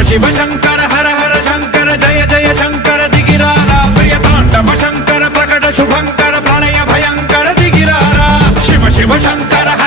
शिव शंकर हर हर शंकर जय जय शंकर दिगिरारा प्रिय तांडव शंकर प्रकट शुभंकर प्रणय भयंकर दिगिरारा शिव शिव शंकर